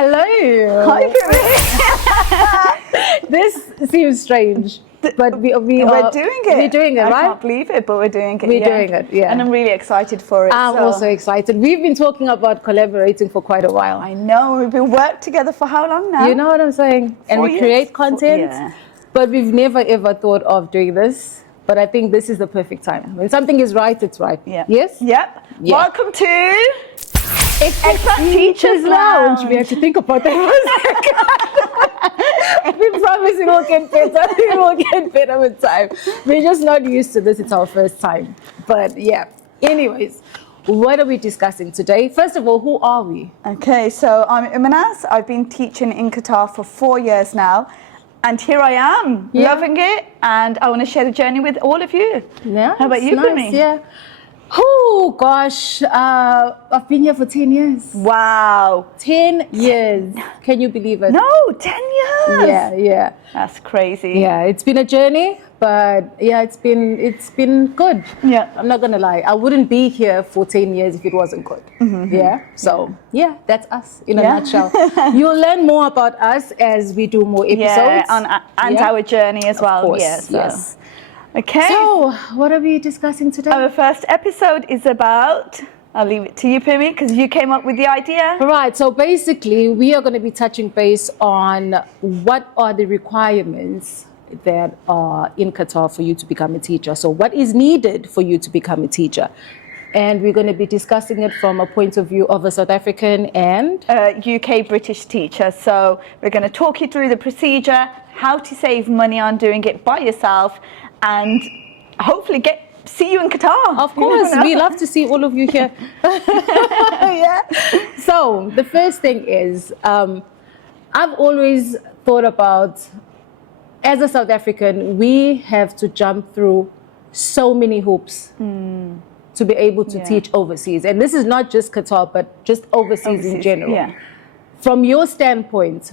Hello. Hi, Pumi. This seems strange, but we're doing it. We're doing it, right? I can't believe it, but we're doing it. We're doing it, yeah. And I'm really excited for it. I'm also excited. We've been talking about collaborating for quite a while. I know. We've been working together for how long now? You know what I'm saying? And we create content, but we've never ever thought of doing this. But I think this is the perfect time. When something is right, it's right. Yeah. Yes? Yep. Yeah. Welcome to EXPAT Teacher's Lounge. We have to think about that for a second. We promise it will get better. It will get better with time. We're just not used to this. It's our first time. But yeah. Anyways, what are we discussing today? First of all, who are we? Okay, so I'm MPUMEH. I've been teaching in Qatar for 4 years now. And here I am, loving it. And I want to share the journey with all of you. Yeah. How about you, Pumi? Yeah. Oh, gosh. I've been here for 10 years. Wow. 10 years. Can you believe it? No, 10 years. Yeah. That's crazy. Yeah, it's been a journey, but yeah, it's been good. Yeah. I'm not gonna lie. I wouldn't be here for 10 years if it wasn't good. Mm-hmm. Yeah. So yeah, that's us in a nutshell. You'll learn more about us as we do more episodes. And our journey as well. Of course, Yes. yes. Okay. So what are we discussing today? Our first episode is about, I'll leave it to you, Pumi, because you came up with the idea. Right, so basically we are going to be touching base on what are the requirements that are in Qatar for you to become a teacher. So what is needed for you to become a teacher? And we're going to be discussing it from a point of view of a South African and UK British teacher. So we're going to talk you through the procedure, how to save money on doing it by yourself, and hopefully see you in Qatar. Of course, we love to see all of you here. Yeah. So the first thing is, I've always thought about, as a South African, we have to jump through so many hoops to be able to teach overseas. And this is not just Qatar, but just overseas in general. Yeah. From your standpoint,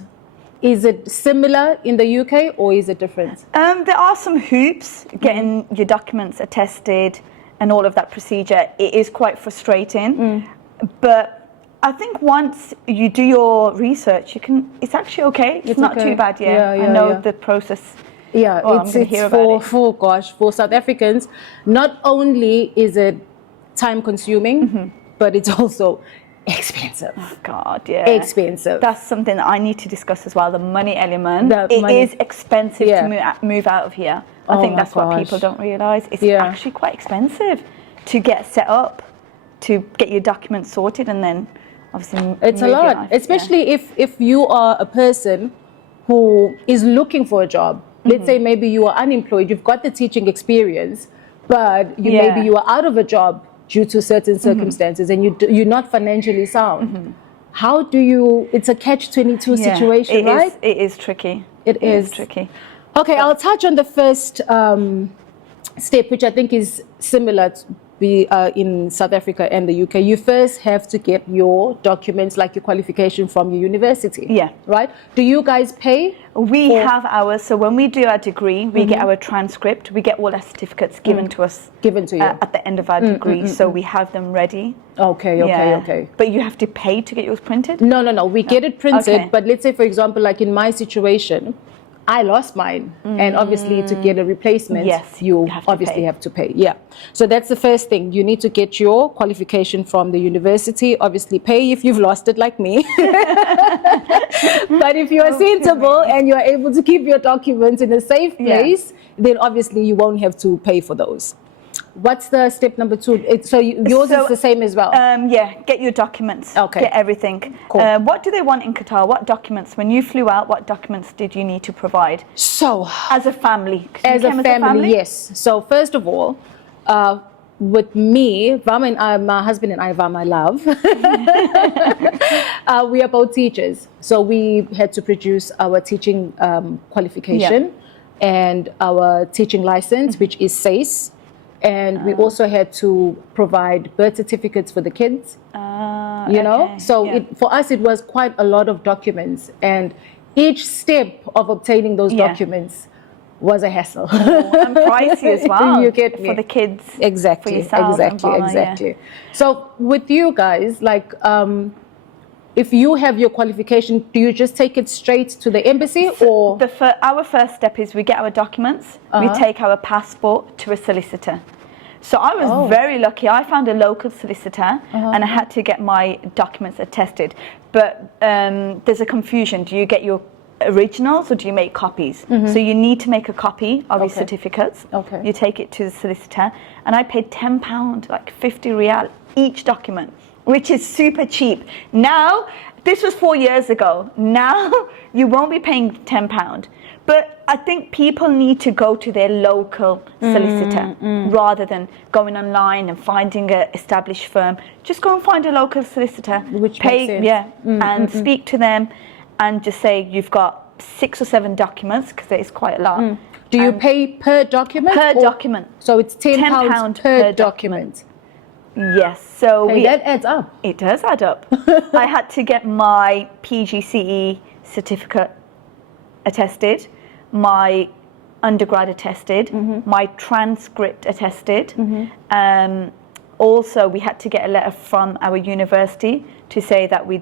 is it similar in the UK or is it different? There are some hoops, getting your documents attested and all of that procedure. It is quite frustrating, but I think once you do your research, it's actually okay. It's not too bad. I know the process. Yeah, it's for South Africans, not only is it time consuming, but it's also expensive. Oh God, yeah. Expensive. That's something that I need to discuss as well, the money element. It is expensive to move out of here. I think that's what people don't realise. It's actually quite expensive to get set up, to get your documents sorted, and then obviously it's a lot, especially if you are a person who is looking for a job. Let's say maybe you are unemployed, you've got the teaching experience, but maybe you are out of a job due to certain circumstances, and you're not financially sound. How do you? It's a catch-22 situation, right? It is tricky. It is tricky. Okay, I'll touch on the first step, which I think is similar in South Africa and the UK. You first have to get your documents, like your qualification from your university. Yeah. Right? Do you guys pay? We have ours. So when we do our degree, we get our transcript. We get all our certificates given to us. Given to you. At the end of our degree. So we have them ready. Okay. But you have to pay to get yours printed? No. We get it printed. But let's say, for example, like in my situation, I lost mine, and obviously to get a replacement, you obviously have to pay. Yeah. So that's the first thing. You need to get your qualification from the university. Obviously pay if you've lost it like me. But if you are sensible and you are able to keep your documents in a safe place, then obviously you won't have to pay for those. What's the step number 2? So yours is the same as well? Get your documents. Okay. Get everything. Cool. What do they want in Qatar? What documents? When you flew out, what documents did you need to provide? So, as a family? As a family, yes. So first of all, with me, Vama and I, my husband and I, Vama, my love, we are both teachers. So we had to produce our teaching qualification and our teaching license, which is SACE. And we also had to provide birth certificates for the kids, you know. So for us, it was quite a lot of documents. And each step of obtaining those documents was a hassle. And pricey as well. You get me. For the kids. Exactly. For yourself exactly. So with you guys, like, if you have your qualification, do you just take it straight to the embassy, or? Our first step is we get our documents, we take our passport to a solicitor. So I was very lucky. I found a local solicitor and I had to get my documents attested. But there's a confusion. Do you get your originals or do you make copies? So you need to make a copy of your certificates. You take it to the solicitor, and I paid £10, like 50 riyal each document, which is super cheap. Now, this was 4 years ago. Now you won't be paying £10. But I think people need to go to their local solicitor rather than going online and finding an established firm. Just go and find a local solicitor, which makes sense. and speak to them, and just say you've got 6 or 7 documents, because it's quite a lot. Do you pay per document? Per document. So it's £10 per document. Yes. So that adds up. It does add up. I had to get my PGCE certificate attested, my undergrad attested, my transcript attested. Also, we had to get a letter from our university to say that we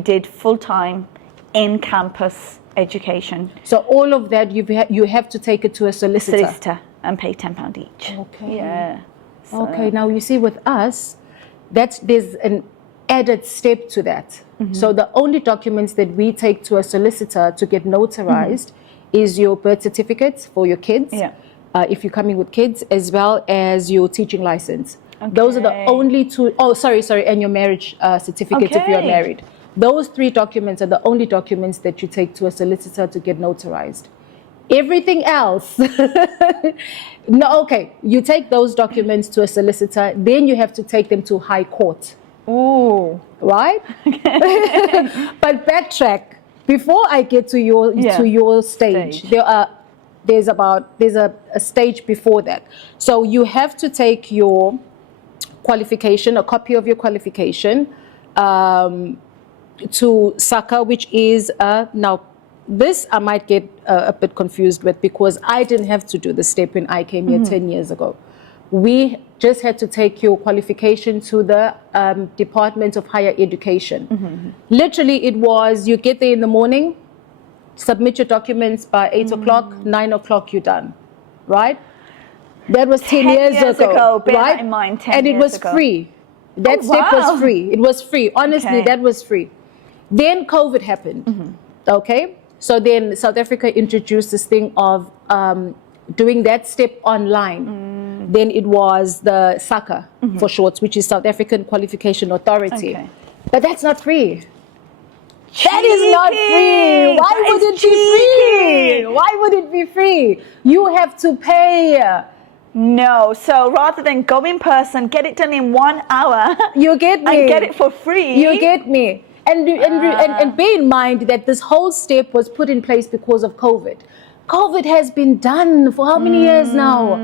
did full-time in-campus education. So all of that, you have to take it to a solicitor and pay £10 each. Okay. Yeah. So. Okay. Now you see, with us, there's an added step to that. So the only documents that we take to a solicitor to get notarized is your birth certificate for your kids, if you're coming with kids, as well as your teaching license. Okay. Those are the only two. Oh, sorry, and your marriage certificate if you're married. Those 3 documents are the only documents that you take to a solicitor to get notarized. Everything else, you take those documents to a solicitor, then you have to take them to high court. Ooh. Right? But backtrack. Before I get to your stage, there's a stage before that. So you have to take your qualification, a copy of your qualification, to SACA, which is now this I might get a bit confused with, because I didn't have to do the step when I came here 10 years ago. We just had to take your qualification to the Department of Higher Education. Literally, it was, you get there in the morning, submit your documents by 8 o'clock, 9 o'clock, you're done, right? That was 10 years ago, bear right? that in mind, 10 and it years was ago. free. That step was free. It was free. Honestly, that was free. Then COVID happened, okay? So then South Africa introduced this thing of doing that step online. Then it was the SACA for short, which is South African Qualification Authority. But that's not free. That is not free. Why would it be free? Why would it be free? You have to pay. No, so rather than go in person, get it done in 1 hour. You get me. And get it for free. You get me. And bear in mind that this whole step was put in place because of COVID. COVID has been done for how many years now?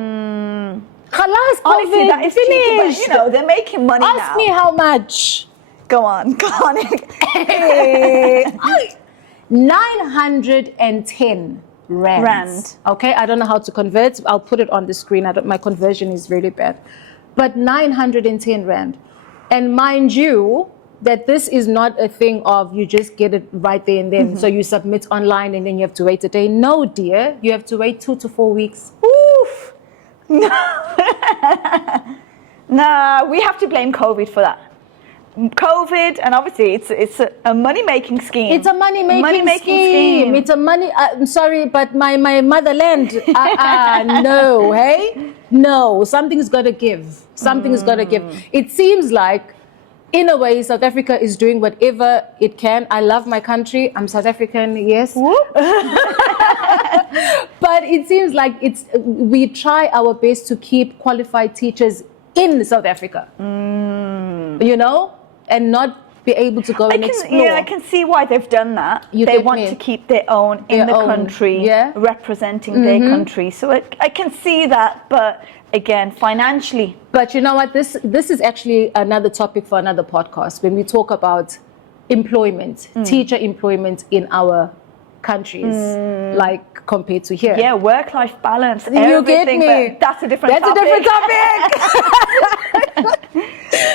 Khalas, COVID, honestly, that is finished. Cheaper, but, they're making money now. Ask me how much. Go on. 910 rand. Okay, I don't know how to convert. I'll put it on the screen. My conversion is really bad. But 910 rand. And mind you, that this is not a thing of you just get it right there and then. So you submit online and then you have to wait a day. No, dear. You have to wait 2 to 4 weeks. Oof. No. Nah, we have to blame COVID for that. COVID, and obviously it's a money-making scheme. It's a money-making scheme. It's a money. I'm sorry, but my motherland. No, hey, no. Something's got to give. Something's got to give. It seems like, in a way, South Africa is doing whatever it can. I love my country. I'm South African, yes. But it seems like we try our best to keep qualified teachers in South Africa. And not be able to go and explore. Yeah, I can see why they've done that. They want to keep their own in the country, representing their country. So I can see that, but again, financially. But you know what? This is actually another topic for another podcast when we talk about employment, teacher employment in our countries, like compared to here. Yeah, work-life balance. You get me? That's a different topic. That's a different topic.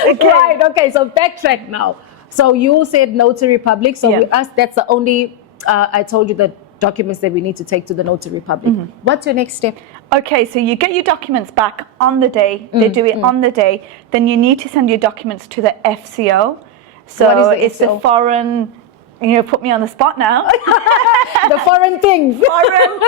Okay. Right, okay, so backtrack now. So you said notary public. So Yeah. with us, that's the only, I told you the documents that we need to take to the notary public. What's your next step? Okay, so you get your documents back on the day. They do it on the day. Then you need to send your documents to the FCO. So What is the it's the FCO? foreign, put me on the spot now. The foreign things. Foreign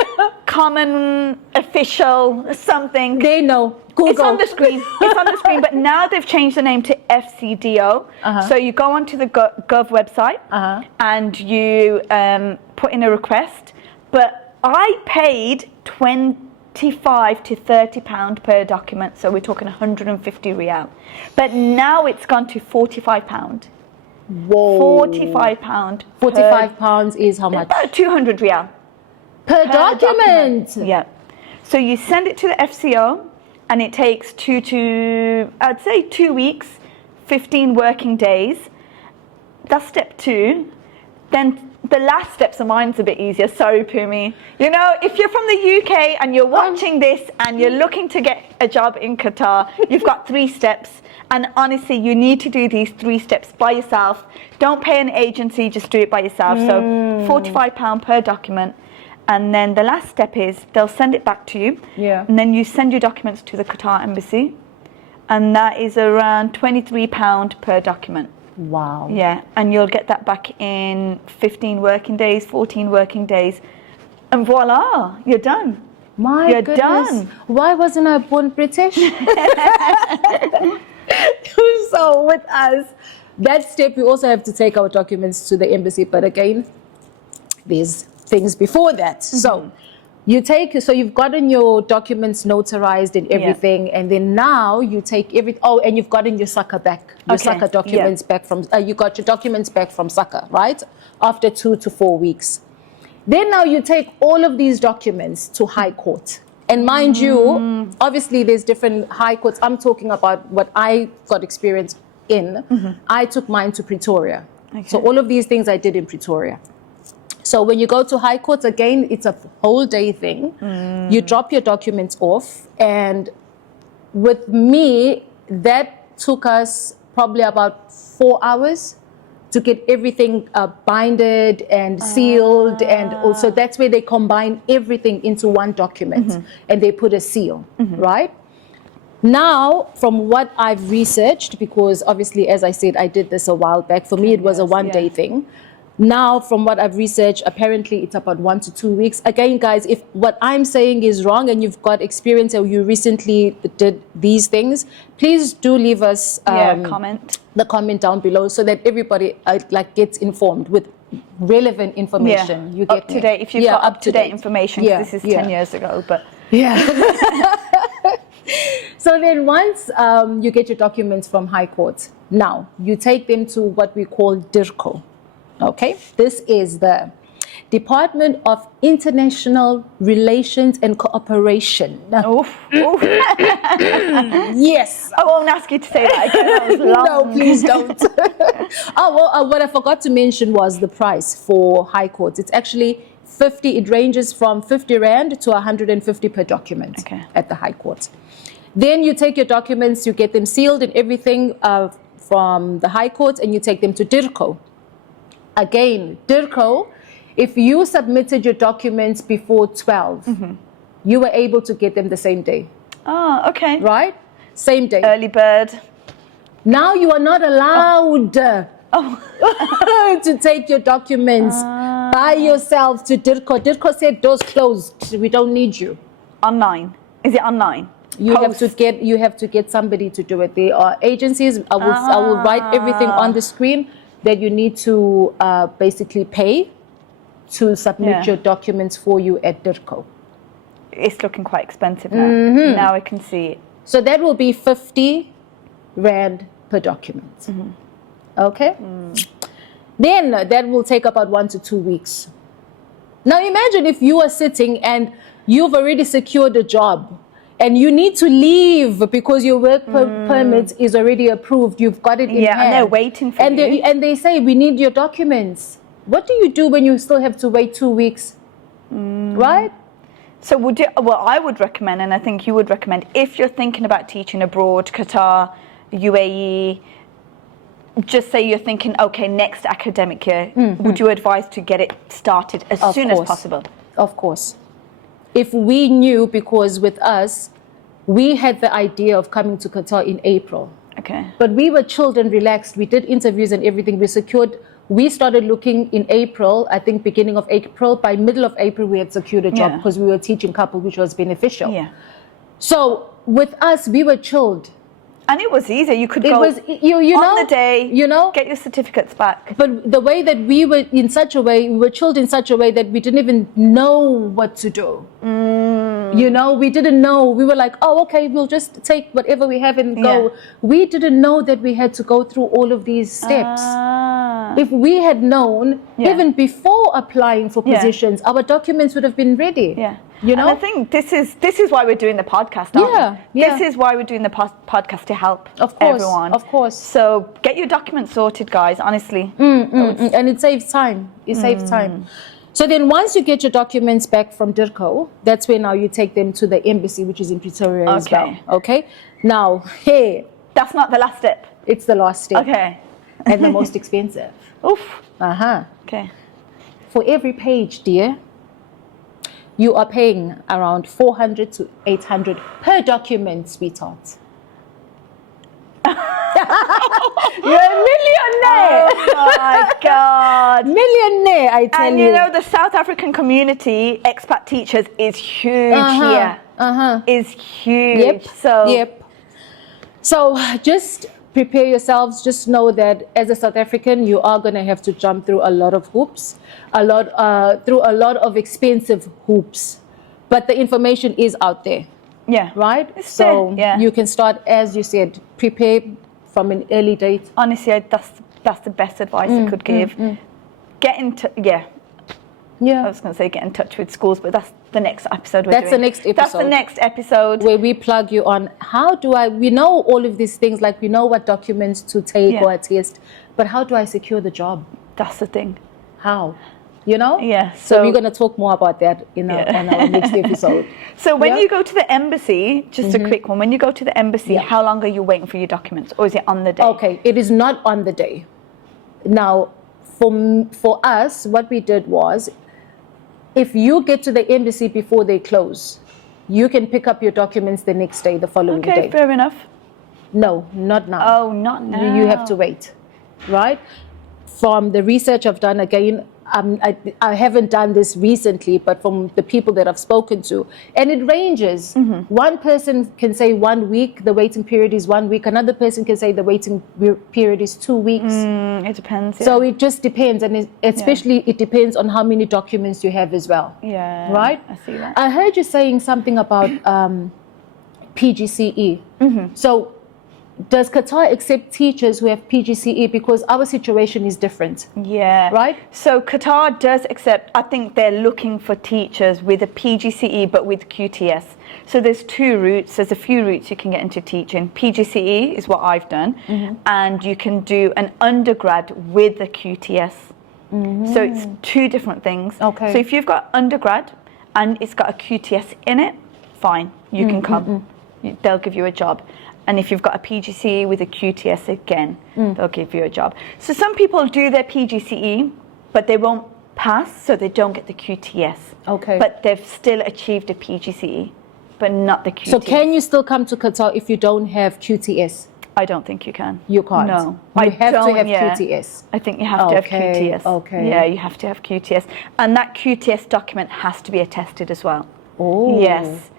common official something. They know. Google. It's on the screen. It's on the screen. But now they've changed the name to FCDO. So you go onto the Gov website and you put in a request. But I paid 25 to 30 pound per document. So we're talking 150 real. But now it's gone to 45 pound. Whoa. 45 pound. 45 pounds is how much? About 200 real. Per document. Yeah. So you send it to the FCO and it takes 2 weeks, 15 working days. That's step 2. Then the last steps of mine's a bit easier. Sorry, Pumi. If you're from the UK and you're watching this and you're looking to get a job in Qatar, you've got 3 steps. And honestly, you need to do these 3 steps by yourself. Don't pay an agency, just do it by yourself. So £45 per document. And then the last step is they'll send it back to you. Yeah. And then you send your documents to the Qatar embassy. And that is around £23 per document. Wow. Yeah. And you'll get that back in 15 working days, 14 working days. And voila, you're done. You're goodness. done. Why wasn't I born British? So with us, that step, we also have to take our documents to the embassy. But again, there's things before that. So you've gotten your documents notarized and everything, and then now you take and you've gotten your SACA back, SACA documents back from, you got your documents back from SACA, right? After 2 to 4 weeks. Then now you take all of these documents to High Court. And mind you, obviously there's different high courts. I'm talking about what I got experience in. I took mine to Pretoria. Okay. So all of these things I did in Pretoria. So when you go to High Court, again, it's a whole day thing. You drop your documents off. And with me, that took us probably about 4 hours to get everything binded and sealed. And also that's where they combine everything into one document and they put a seal, right? Now, from what I've researched, because obviously, as I said, I did this a while back. For me, it was a one-day thing. Now, from what I've researched, apparently it's about 1 to 2 weeks. Again, guys, if what I'm saying is wrong and you've got experience or you recently did these things, please do leave us the comment down below so that everybody gets informed with relevant information. You get up to date. If you've got up to date information, this is 10 years ago, but So then once you get your documents from High Court, now you take them to what we call DIRCO. Okay, this is the Department of International Relations and Cooperation. Oof. Yes. I won't ask you to say that again. That was long. No, please don't. What I forgot to mention was the price for High Court. It's actually 50. It ranges from 50 Rand to 150 per document at the High Court. Then you take your documents, you get them sealed and everything from the High Court, and you take them to DIRCO. Again, DIRCO, if you submitted your documents before 12, you were able to get them the same day. Oh, okay. Right? Same day. Early bird. Now you are not allowed to take your documents by yourself to DIRCO. DIRCO said, doors closed. We don't need you. Online. Is it online? You have to get somebody to do it. There are agencies. I will write everything on the screen that you need to basically pay to submit your documents for you at DIRCO. It's looking quite expensive now. Now I can see it. So that will be 50 Rand per document. Okay? Then that will take about 1 to 2 weeks. Now imagine if you are sitting and you've already secured a job and you need to leave because your work permit is already approved. You've got it in hand. And they're waiting for you. And they say, we need your documents. What do you do when you still have to wait 2 weeks? Right? So I would recommend, and I think you would recommend, if you're thinking about teaching abroad, Qatar, UAE, just say you're thinking, okay, next academic year, would you advise to get it started as soon as possible? Of course. If we knew, because with us, we had the idea of coming to Qatar in April. Okay. But we were chilled and relaxed. We did interviews and everything. We started looking in April, I think beginning of April. By middle of April, we had secured a job because we were teaching couple, which was beneficial. Yeah. So with us, we were chilled. And it was easy. You could go on the day, get your certificates back. But the way that we were we were chilled in such a way that we didn't even know what to do. We didn't know. We were like, oh, okay, we'll just take whatever we have and go. We didn't know that we had to go through all of these steps. If we had known, even before applying for positions, our documents would have been ready. Yeah. And I think this is why we're doing the podcast, aren't we? This is why we're doing the podcast, to help everyone. Of course. So get your documents sorted, guys, honestly. And it saves time. It saves time. So then once you get your documents back from DIRCO, that's where now you take them to the embassy, which is in Pretoria as well. Okay. Now, hey. That's not the last step. It's the last step. Okay. And the most expensive. Oof. Okay. For every page, dear, you are paying around 400 to 800 per document, sweetheart. You're a millionaire. Oh my God. Millionaire, I tell you. And the South African community, expat teachers, is huge here. Is huge. So just prepare yourselves. Just know that as a South African, you are going to have to jump through a lot of hoops, through a lot of expensive hoops. But the information is out there. Yeah. Right? So you can start, as you said, prepare from an early date. Honestly, that's the best advice I could give. Get into, I was going to say get in touch with schools, but that's the next episode That's the next episode. That's the next episode. Where we plug you on we know all of these things, like we know what documents to take or attest, but how do I secure the job? That's the thing. How? Yeah. So we're going to talk more about that on our next episode. So when you go to the embassy, just a quick one, when you go to the embassy, how long are you waiting for your documents, or is it on the day? Okay, it is not on the day. Now, for us, what we did was, if you get to the embassy before they close, you can pick up your documents the next day, the following day. Okay, fair enough. No, not now. Oh, not now. You have to wait, right? From the research I've done, again, I haven't done this recently, but from the people that I've spoken to, and it ranges. One person can say 1 week, the waiting period is 1 week. Another person can say the waiting period is 2 weeks. It depends. So it just depends, and especially it depends on how many documents you have as well. Yeah. Right? I see that. I heard you saying something about PGCE. So does Qatar accept teachers who have PGCE? Because our situation is different. Yeah. Right? So Qatar does accept, I think they're looking for teachers with a PGCE but with QTS. So there's two routes. There's a few routes you can get into teaching. PGCE is what I've done. And you can do an undergrad with the QTS. So it's two different things. Okay. So if you've got undergrad and it's got a QTS in it, fine, you can come. They'll give you a job. And if you've got a PGCE with a QTS again, they'll give you a job. So some people do their PGCE, but they won't pass, so they don't get the QTS. Okay. But they've still achieved a PGCE, but not the QTS. So can you still come to Qatar if you don't have QTS? I don't think you can. You can't? No. You have to have QTS? I think you have to have QTS. Okay. Yeah, you have to have QTS. And that QTS document has to be attested as well. Oh. Yes.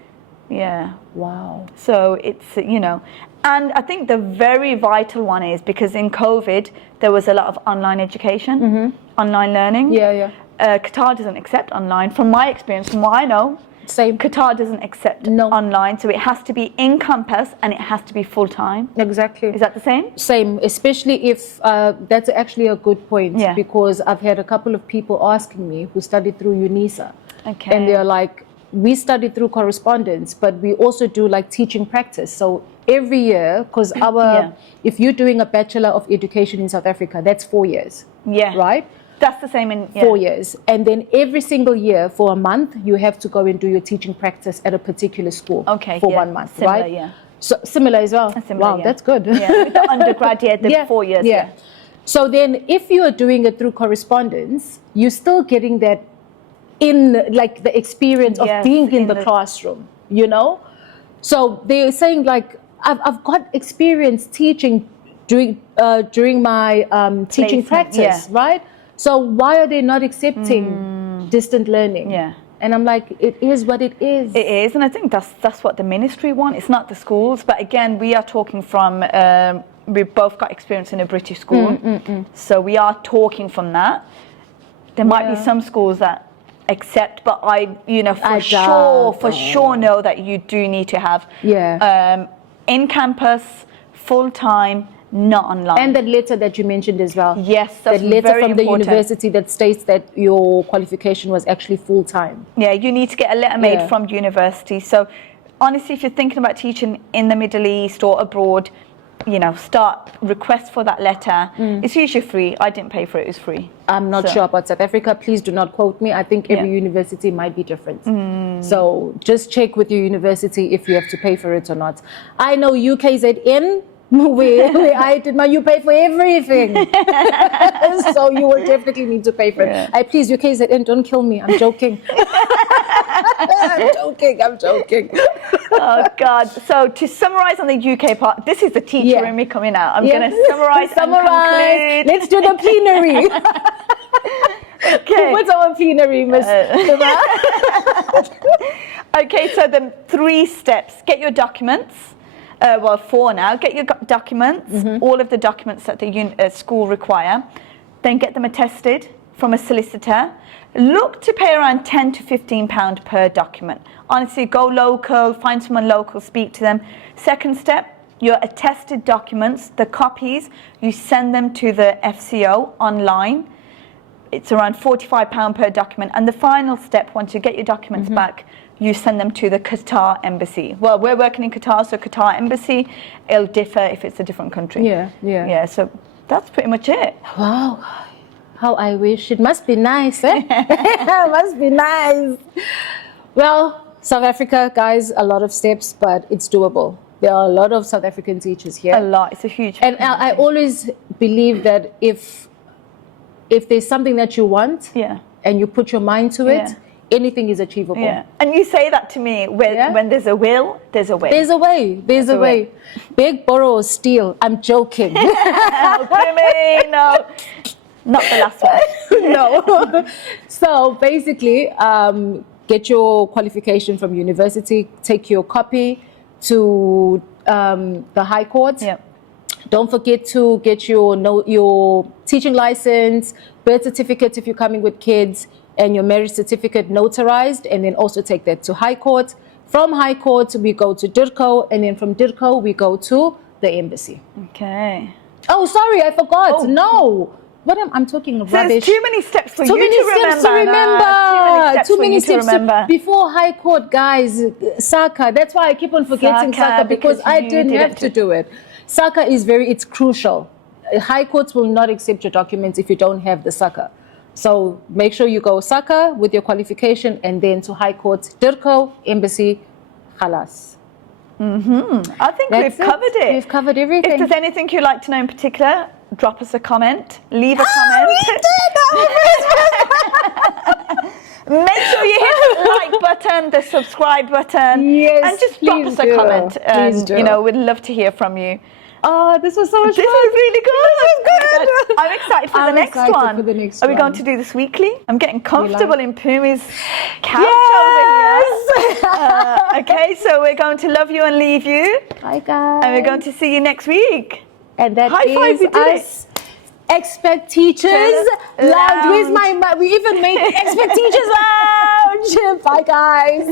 Yeah. Wow. So it's, and I think the very vital one is because in COVID, there was a lot of online education, online learning. Yeah. Qatar doesn't accept online. From my experience, from what I know, Same. Qatar doesn't accept online. So it has to be in campus and it has to be full time. Exactly. Is that the same? Same, especially if that's actually a good point, because I've had a couple of people asking me who studied through UNISA. Okay. And they're like, we studied through correspondence, but we also do like teaching practice. So every year, because if you're doing a Bachelor of Education in South Africa, that's 4 years. Yeah. Right? That's the same in 4 years. And then every single year for a month, you have to go and do your teaching practice at a particular school for 1 month, Similar, right? Yeah. So similar as well. Similar, wow, yeah. that's good. Yeah, with the undergrad, yeah, the 4 years. Yeah. So then if you are doing it through correspondence, you're still getting that in like the experience of Yes, being in in the classroom, you know? So they're saying like, I've got experience teaching during my teaching Placement, practice, yeah. right? So why are they not accepting distant learning? Yeah. And I'm like, it is what it is. It is, and I think that's what the ministry want. It's not the schools, but again, we are talking from. We've both got experience in a British school, so we are talking from that. There might be some schools that accept, but I, you know, for sure know that you do need to have in campus, full time, not online. And that letter that you mentioned as well. Yes, that's that letter very from the important. university that states that your qualification was actually full time. Yeah, you need to get a letter made from university. So honestly, if you're thinking about teaching in the Middle East or abroad, you know, request for that letter. It's usually free. I didn't pay for it. It was free. I'm not sure about South Africa. Please do not quote me. I think every university might be different. So just check with your university if you have to pay for it or not. I know UKZN, where I did my, you pay for everything. So you will definitely need to pay for it. Please, UKZN, don't kill me. I'm joking. I'm joking. Oh God. So to summarize on the UK part, this is the teacher in me coming out. I'm going to summarize and conclude. Let's do the plenary. Okay. What's our plenary, Miss? Okay, so the 3 steps. Get your documents. Well, 4 now. Get your documents, all of the documents that the school require. Then get them attested from a solicitor. Look to pay around £10 to £15 per document. Honestly, go local, find someone local, speak to them. Second step, your attested documents, the copies, you send them to the FCO online. It's around £45 per document. And the final step, once you get your documents back, you send them to the Qatar embassy. Well, we're working in Qatar, so Qatar embassy, it'll differ if it's a different country. Yeah, so that's pretty much it. Wow. How I wish. It must be nice, eh? It must be nice. Well, South Africa, guys, a lot of steps, but it's doable. There are a lot of South African teachers here. A lot. It's a huge And I always believe that if there's something that you want and you put your mind to it, anything is achievable. Yeah. And you say that to me when there's a will, there's a way. There's a way. There's a way. Beg, borrow, or steal. I'm joking. No. Not the last one. No. So basically, get your qualification from university, take your copy to the High Court. Don't forget to get your teaching license, birth certificate if you're coming with kids, and your marriage certificate notarized, and then also take that to High Court. From High Court, we go to DIRCO, and then from DIRCO, we go to the embassy. Okay. Oh, sorry, I forgot. No. What I'm talking rubbish. There's too many steps for too you to remember. Too many steps to remember. Before High Court, guys, SACA. That's why I keep on forgetting SACA because I didn't have to do it. SACA is it's crucial. High Courts will not accept your documents if you don't have the SACA. So make sure you go SACA with your qualification and then to High Court, DIRCO, embassy, khalas. I think we've covered it. We've covered everything. If there's anything you'd like to know in particular, drop us a comment. Leave a comment. Make sure you hit the like button, the subscribe button, and just drop us a comment. And you know, we'd love to hear from you. Oh, this was so much fun. This was really good. This was good. I'm excited for the next one. Are we going to do this weekly? I'm getting comfortable in PUME's couch over here. Okay, so we're going to love you and leave you. Bye, guys. And we're going to see you next week. And that High five, is we did us. EXPAT Teachers Lounge. Where's my? We even made EXPAT Teachers Lounge. Bye, guys.